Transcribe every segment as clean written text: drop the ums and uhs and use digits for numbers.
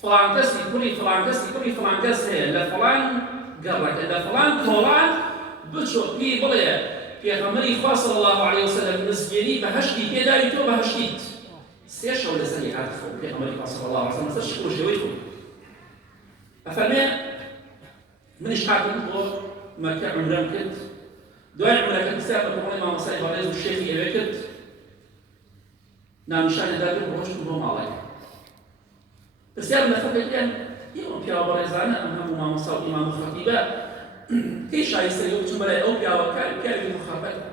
فلان کەسی کوڕی فلان کەسی کوڕی فلان کەس هەیە لە فلان گەڕەکە لە فلان کۆڵان بچۆ پێی بڵێ پێغەمبەری خوا صلی الله علیه وسلم نزگێنی بەهەشتی پێداوی تۆ بەهەشتیت سێ شەو لەسەری هاتخۆ پێغەمبەری خوا صلی الله علیه وسلم لەسەر شکۆشەوەی خۆ ئەفەرمێ منیش هاتم بۆ مەکە عومرەم کرد دوای عومرەکە پرسیار بە کۆمەڵی مامۆستای بەڕێز و شێخی ئێوە کرد نامنیشانێدا کرد ڕۆشتم بۆ ماڵێک پرسیار لە خەڵکێکیان ئێوە پیاوە بەڕێزانە ئەم هەموو مامۆستا و ئیمام و خەتیبە کەی شایستەی ئەو بچم بەلای ئەو پیاوە پیاوی مخابەتە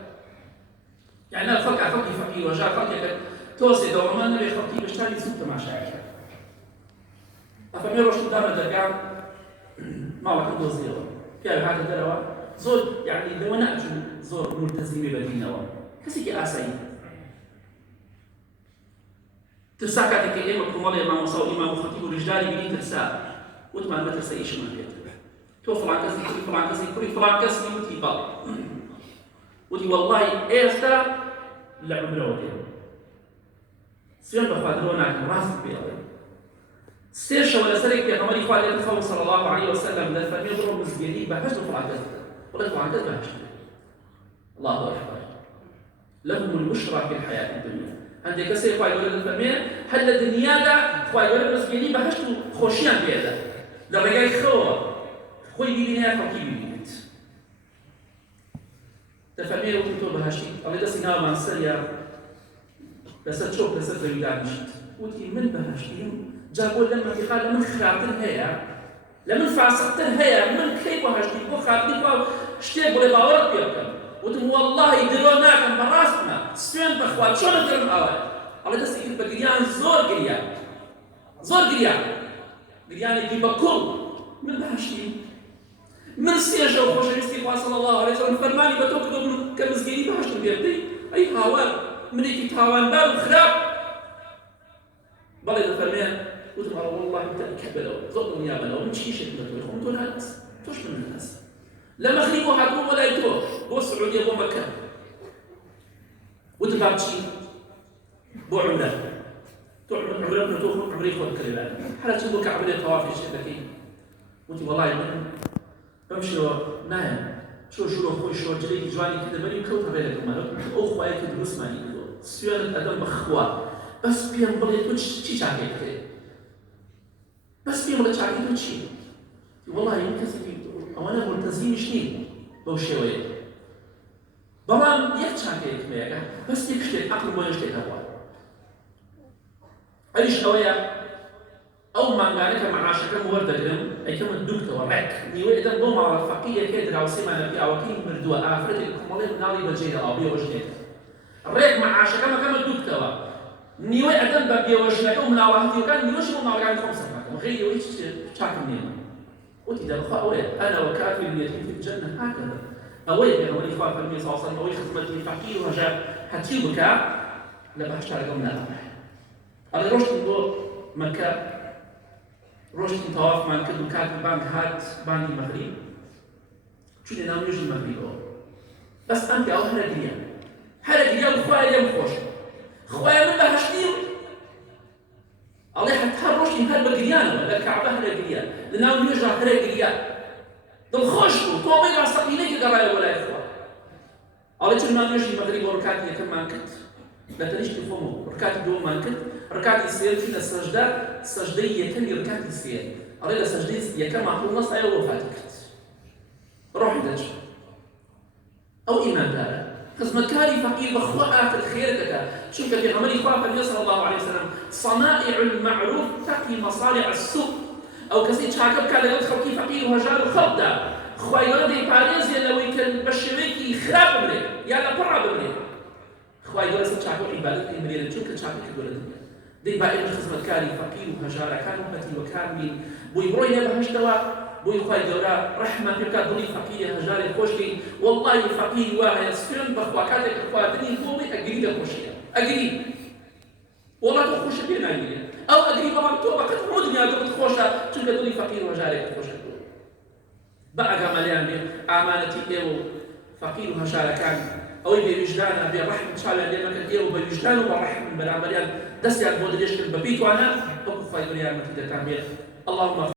یعنی خەڵک خەڵکی فەقیر وەژار خەڵکێکە تۆسێ دەوڵەمەند نەبێ خەڵکی بەشتانی سوود تەماشایەکە ئەفەرمێ ڕۆشتم دامە دەرگام ماڵەکەم دۆزیەوە پیاوی هاتە دەرەوە زۆر یعنی لەوە ناچوو زۆر مولتەزیمی بەدینەوە کەسێکی ئاسایی ترسا کاتێک ئێمە کۆمەڵێ مامۆستا و ئیمام و خەتیب و ڕیژداری بینی ترسا وتمان مەترسە ئیشمان پێت تۆ فڵان کەسی کوڕی فڵان کەسی کوڕی فڵان کەسی وتی بەڵێ وتی وەڵڵاهی ئێستا لە عومرەوە دێم سوێن بەخوا درۆ ناکەم ڕاست پێڵێ سێ شەوە لەسەرێک پێغەمبەری خوا لێت خەڵ صلی الله علیه وسلم دەفەرمێ بڕۆ مزگێنی بەهەشت و فڵان کەس بڵێ فڵان کەس بەهەشت الله أكبر لهم البشرى في الحياة الدنيا عندك كسي خوای گەورە دەفەرمێ هەر لە دنیادا خوای گەورە مزگێنی بەهەشت و خۆشییان پێدا لە ڕێگای خەوە خۆی ببینێ یا خەڵکی ببینێت دەفەرمێ وتی تۆ بەهەشتی ئەڵێ دەستی ناومان سەریا لەسەر چۆک لەسەر زەوی دانیشت وتی من بەهەشتیم جا بۆ لەم مەفیقا لە من خراپتر هەیە لە من فاسقتر هەیە من کەی بەهەشتی بۆ خاتنی خوا شتێک بڵێ باوەڕت پێ بکەم وتم وەڵڵاهی درۆ ناکەم بەڕاستمە سوێن بەخوا چۆنە دڵم ئەوە ئەڵێ دەستی کرد بە گریان زۆر گریا زۆر گریا گریانێکی بەکوڵ من بەهەشتیم من سێژە و خۆشەویستی خوا صلی الله علیه وسلم فەرمانی بە تۆ کردو کە مزگێنی بەهەشتم پێ بدەی ئەی هاوار منێکی تاوانبار و خراپ بەڵێ دەفەرمێ وتم ئەڵێ وەڵڵاهی تەکەبەرەوە زۆر دڵنیابەنەوە من چیشێک لە تۆی خۆم تۆ ناس تۆش من ناس لە مەخریب و هاتووە لای تۆ بۆ سعودیە بۆ مەکە وتم با بچین بۆ عومرە تۆ عومرە بنە تۆ عومرەی خۆت کردە هەر چی بۆ کەعبەیە تەوافی شتێک دەکەی وتی وەڵڵاهی من بەم شێوە نایە شۆ ژوورە خۆی شۆرجلەیەکی جوانی کردە بەری کەوتە ڕێ لە دڵمانە ئەو خوایە کە دروستمانی کردووە سوێنت ئەدەم بەخوا بەس پێم بڵێ تۆ چی چاکێک کرێ بەس پێم بڵێ چاکی تۆ چی وەڵڵاهی من کەسێکی ئەوانە مولتەزیمیش نین بەو شێوەیە بەڵام یەک چاکەیەک هەیە بەس یەک شتێک عەقڵ بۆ شتێک هەبووە ئەویش ئەوەیە ئەو مانگانە کە مەعاشەکەم وەردەگرم ئەیکەمە دووکتەوە ڕێک نیوەی ئەدەم بۆ ماوە فەقیرێکێ دراوسێمانە پیاوەکەی مردووە ئافرەتێک کۆمەڵێ مناڵی بەجێدەڵا بێوەژنێت ڕێک مەعاشەکەمەکەمە دووکتەوە نیوەی ئەدەم بە بێوەژنەکە و مناڵەهەتیەکان نیوەشی بۆ ماڵەکانی خۆم سەرمەکەم غەیری ئەوەی چاکم نییە وتی دەبخوا ئەوەیە ئەنا وەکافر اليتيم في الجنة هكذا ئەوەیە پێغەمبەری خوا فەرمووی صلی الله علیه و سلم ئەوەی خزمەتی فەقیر و هەژار هەتی بکە لە بەهەشتا لەگەڵ ناڕۆێ ئەڵێ ڕۆشتم بۆ مەکە ڕۆشتم تەوافمان کرد و کاتی بانگ هات بانگی مەغریب چوونە ناو نوێژی مەغریبەوە بەس ئەم پیاوە هەرە گریا و خوایە لێم خۆشە خوایە من بەهەشتیم ئەڵێ حتا ڕۆشتیم هەر بە گریانەوە لە کەعبە هەرە گریا لە ناو نوێژا هەرە گریا دڵخۆش بوو تۆمەی ڕاستەقینەی گەڕایە بۆ لای خوا ئەڵێ چون ناو نوێژی مەغریب بۆ ڕکاتی یەکەممان کرد لە تەنیشتی خۆمەوە ڕکاتی دووەممان کرد ڕکاتی سێر چوونە سەجدە سەجدەی یەکەمی ڕکاتی سێر ئەڵێ لە سەجدەی یەکەم عەقڵ نەستایە وەفاتی کرد ڕۆحی دەچێت ئەو ئیماندارە خزمەتکاری فەقیر بەخوا ئافرەت خێر دەکات چونکە پێغەمبەری خوا فەرمووی صلی الله علیه وسلم صنائع المعروف تقي مصالح السوء ئەو کەسەی چاکە بکات لەگەڵ خەڵکی فەقیر و هەژار و خەڵکدا خوای گەورە دەیپارێزێ لەوەی کە بە شێوەیەکی خراپ بمرێت یا لە پڕا بمرێت خوای گەورە سەر چاکە و عیبادەت پێمرێت چونکە چاکێکی گەورە دنیا دەی با ئێمە خزمەتکاری فەقیر و هەژارەکان و هەتیوەکان بین بۆی بڕۆی نێ بەهەشتەوە بۆی خوای گەورە ڕەحمان پێ بکات دڵی فەقیرە هەژارێک خۆشکەی وەڵڵاهی فەقیر وا هەیە سوێن بەخوا کاتێک کە خواردنی بۆی ئەگری دەخۆشیە ئەگری وەڵا تۆ خۆشە پێ ناگیرێت ئەو ئەگری بەڵام تۆ بەقەت هەموو دنیا دڵت خۆشە چونکە دڵی فەقیر و هەژارێک خۆشە بە ئاگامەلیان بێ ئامانەتی ئێوە و فەقیر و هەژارەکان ئەوەی بێویژدانە بێ ڕەحم چاویان لێ مەکرد ئێوە بە ویژدان و بە ڕەحم بەرامبەریان دەستیان بۆ درێژکرد بە بیتوانە خفای بریارمەتی دەتان بێت. اللهم